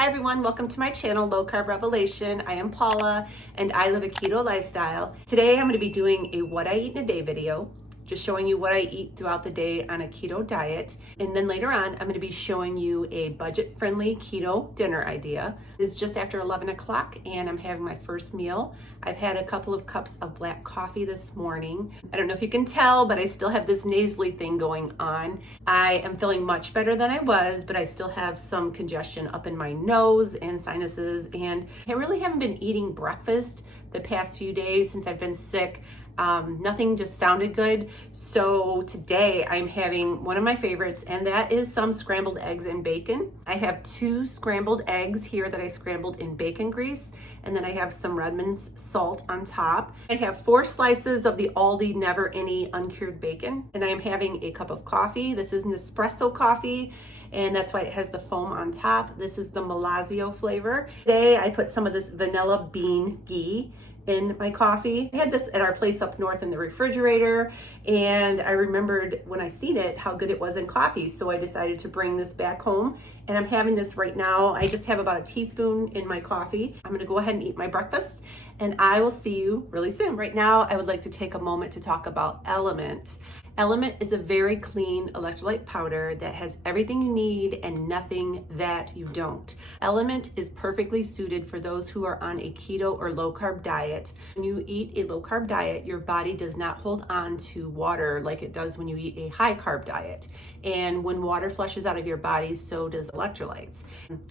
Hi everyone, welcome to my channel, Low Carb Revelation. I am Paula and I live a keto lifestyle. Today I'm going to be doing a what I eat in a day video, just showing you what I eat throughout the day on a keto diet. And then later on, I'm going to be showing you a budget-friendly keto dinner idea. It's just after 11 o'clock and I'm having my first meal. I've had a couple of cups of black coffee this morning. I don't know if you can tell, but I still have this nasally thing going on. I am feeling much better than I was, but I still have some congestion up in my nose and sinuses, and I really haven't been eating breakfast the past few days since I've been sick. Nothing just sounded good. So today I'm having one of my favorites, and that is some scrambled eggs and bacon. I have 2 scrambled eggs here that I scrambled in bacon grease, and then I have some Redmond's salt on top. I have 4 slices of the Aldi Never Any uncured bacon, and I am having a cup of coffee. This is Nespresso coffee, and that's why it has the foam on top. This is the Malazio flavor. Today I put some of this vanilla bean ghee in my coffee. I had this at our place up north in the refrigerator, and I remembered when I seen it how good it was in coffee, so I decided to bring this back home, and I'm having this right now. I just have about a teaspoon in my coffee. I'm gonna go ahead and eat my breakfast, and I will see you really soon. Right now, I would like to take a moment to talk about Element. Element is a very clean electrolyte powder that has everything you need and nothing that you don't. Element is perfectly suited for those who are on a keto or low carb diet. When you eat a low carb diet, your body does not hold on to water like it does when you eat a high carb diet. And when water flushes out of your body, so does electrolytes.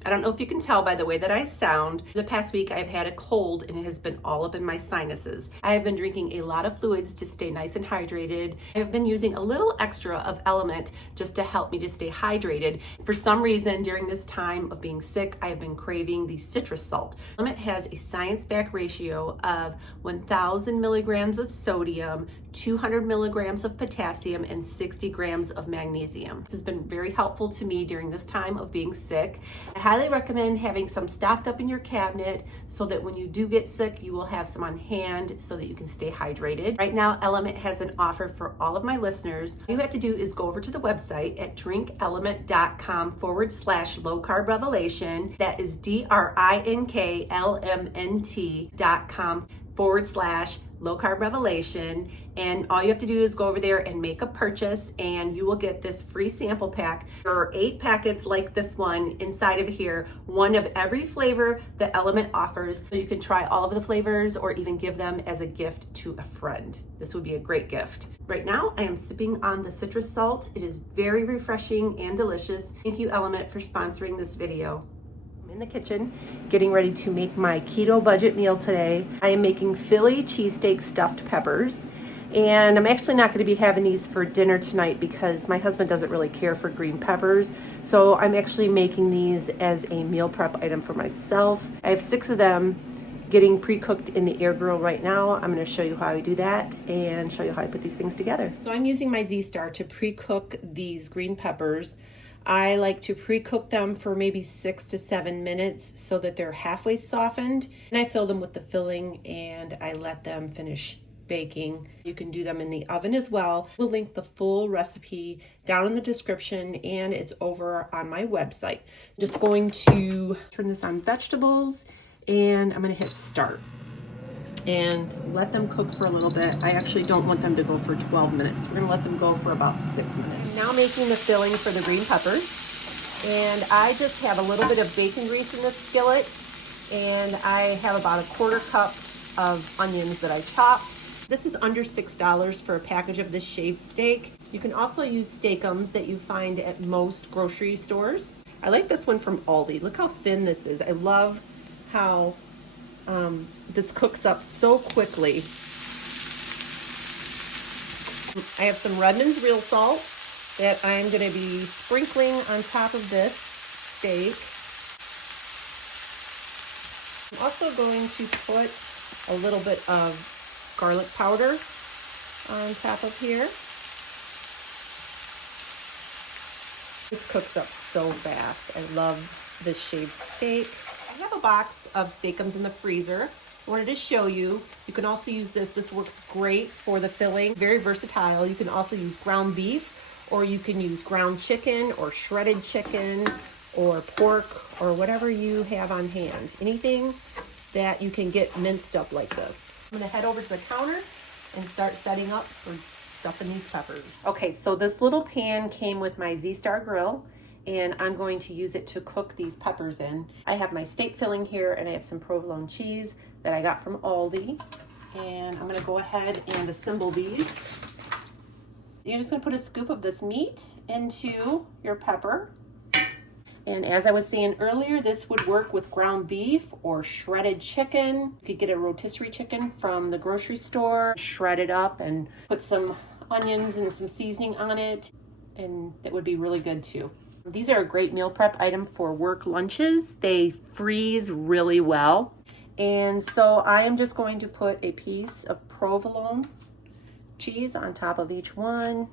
I don't know if you can tell by the way that I sound. The past week I've had a cold and it has been all up in my sinuses. I have been drinking a lot of fluids to stay nice and hydrated. I've been using a little extra of Element just to help me to stay hydrated. For some reason, during this time of being sick, I have been craving the citrus salt. Element has a science-backed ratio of 1,000 milligrams of sodium, 200 milligrams of potassium, and 60 grams of magnesium. This has been very helpful to me during this time of being sick. I highly recommend having some stocked up in your cabinet so that when you do get sick, you will have some on hand so that you can stay hydrated. Right now, Element has an offer for all of my listeners. All you have to do is go over to the website at drinkelement.com/low carb revelation. That is DRINKLMNT.com/low carb revelation, and all you have to do is go over there and make a purchase, and you will get this free sample pack. There are 8 packets like this one inside of here, one of every flavor that Element offers, so you can try all of the flavors or even give them as a gift to a friend. This would be a great gift. Right now I am sipping on the citrus salt. It is very refreshing and delicious. Thank you, Element, for sponsoring this video. In the kitchen getting ready to make my keto budget meal today. I am making Philly cheesesteak stuffed peppers, and I'm actually not going to be having these for dinner tonight because my husband doesn't really care for green peppers, so I'm actually making these as a meal prep item for myself. I have 6 of them getting pre-cooked in the air grill right now. I'm going to show you how I do that and show you how I put these things together. So I'm using my Z-Star to pre-cook these green peppers. I like to pre-cook them for maybe 6 to 7 minutes so that they're halfway softened. And I fill them with the filling and I let them finish baking. You can do them in the oven as well. We'll link the full recipe down in the description, and it's over on my website. Just going to turn this on vegetables, and I'm going to hit start and let them cook for a little bit. I actually don't want them to go for 12 minutes. We're gonna let them go for about 6 minutes. Now making the filling for the green peppers. And I just have a little bit of bacon grease in this skillet. And I have about a 1/4 cup of onions that I chopped. This is under $6 for a package of this shaved steak. You can also use steakums that you find at most grocery stores. I like this one from Aldi. Look how thin this is. I love how this cooks up so quickly. I have some Redmond's real salt that I'm going to be sprinkling on top of this steak. I'm also going to put a little bit of garlic powder on top of here. This cooks up so fast. I love this shaved steak. I have a box of steakums in the freezer. I wanted to show you. You can also use this. This works great for the filling. Very versatile. You can also use ground beef, or you can use ground chicken or shredded chicken. or pork or whatever you have on hand. Anything that you can get minced up like this. I'm gonna head over to the counter and start setting up for stuffing these peppers. Okay, so this little pan came with my Z-Star grill, and I'm going to use it to cook these peppers in. I have my steak filling here, and I have some provolone cheese that I got from Aldi. And I'm gonna go ahead and assemble these. You're just gonna put a scoop of this meat into your pepper. And as I was saying earlier, this would work with ground beef or shredded chicken. You could get a rotisserie chicken from the grocery store, shred it up and put some onions and some seasoning on it, and that would be really good too. These are a great meal prep item for work lunches. They freeze really well. And so I am just going to put a piece of provolone cheese on top of each one.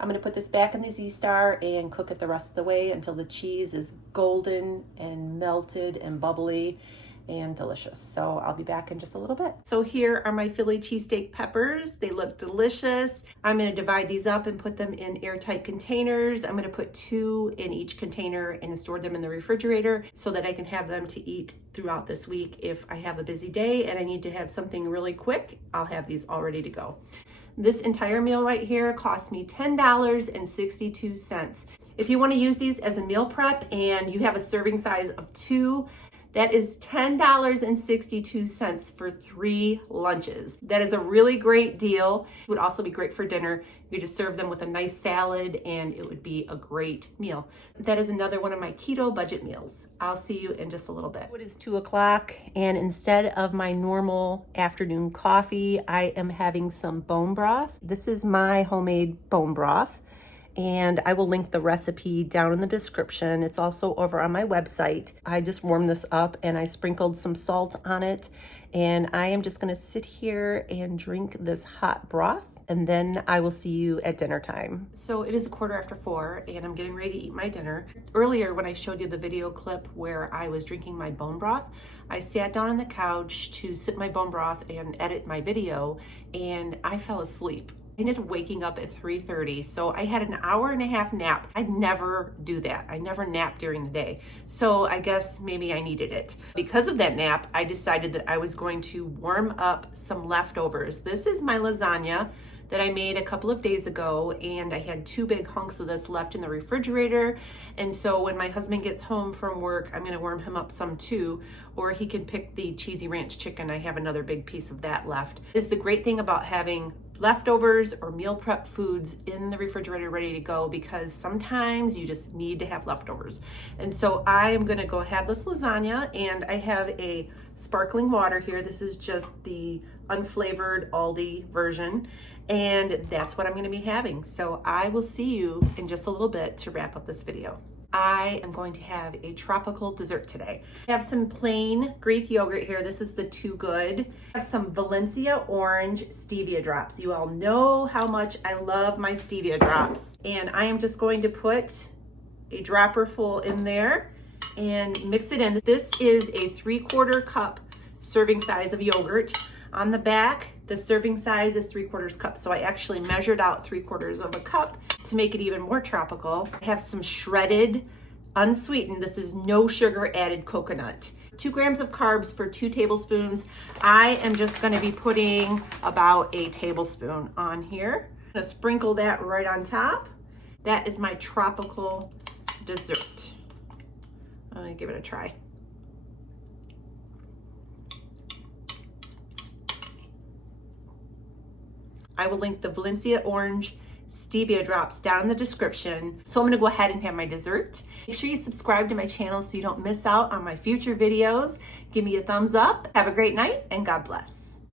I'm going to put this back in the Z-Star and cook it the rest of the way until the cheese is golden and melted and bubbly and delicious. So I'll be back in just a little bit. So here are my Philly cheesesteak peppers. They look delicious. I'm going to divide these up and put them in airtight containers. I'm going to put 2 in each container and store them in the refrigerator so that I can have them to eat throughout this week. If I have a busy day and I need to have something really quick, I'll have these all ready to go. This entire meal right here cost me $10.62. If you want to use these as a meal prep and you have a serving size of 2, that is $10.62 for 3 lunches. That is a really great deal. It would also be great for dinner. You could just serve them with a nice salad and it would be a great meal. That is another one of my keto budget meals. I'll see you in just a little bit. It is 2 o'clock, and instead of my normal afternoon coffee, I am having some bone broth. This is my homemade bone broth, and I will link the recipe down in the description. It's also over on my website. I just warmed this up and I sprinkled some salt on it, and I am just gonna sit here and drink this hot broth, and then I will see you at dinner time. So it is 4:15 and I'm getting ready to eat my dinner. Earlier when I showed you the video clip where I was drinking my bone broth, I sat down on the couch to sip my bone broth and edit my video, and I fell asleep. I ended up waking up at 3:30, so I had an hour-and-a-half nap. I never do that. I never nap during the day. So I guess maybe I needed it. Because of that nap, I decided that I was going to warm up some leftovers. This is my lasagna that I made a couple of days ago, and I had 2 big hunks of this left in the refrigerator. And so when my husband gets home from work, I'm gonna warm him up some too, or he can pick the cheesy ranch chicken. I have another big piece of that left. It's the great thing about having leftovers or meal prep foods in the refrigerator ready to go, because sometimes you just need to have leftovers. And so I am gonna go have this lasagna, and I have a sparkling water here. This is just the unflavored Aldi version, and that's what I'm gonna be having. So I will see you in just a little bit to wrap up this video. I am going to have a tropical dessert today. I have some plain Greek yogurt here. This is the Too Good. I have some Valencia orange stevia drops. You all know how much I love my stevia drops. And I am just going to put a dropper full in there and mix it in. This is a 3/4 cup serving size of yogurt. On the back, the serving size is 3/4 cup. So I actually measured out 3/4 of a cup to make it even more tropical. I have some shredded, unsweetened, this is no sugar added coconut. 2 grams of carbs for 2 tablespoons. I am just gonna be putting about a tablespoon on here. I'm gonna sprinkle that right on top. That is my tropical dessert. I'm gonna give it a try. I will link the Valencia orange stevia drops down in the description. So I'm gonna go ahead and have my dessert. Make sure you subscribe to my channel so you don't miss out on my future videos. Give me a thumbs up. Have a great night, and God bless.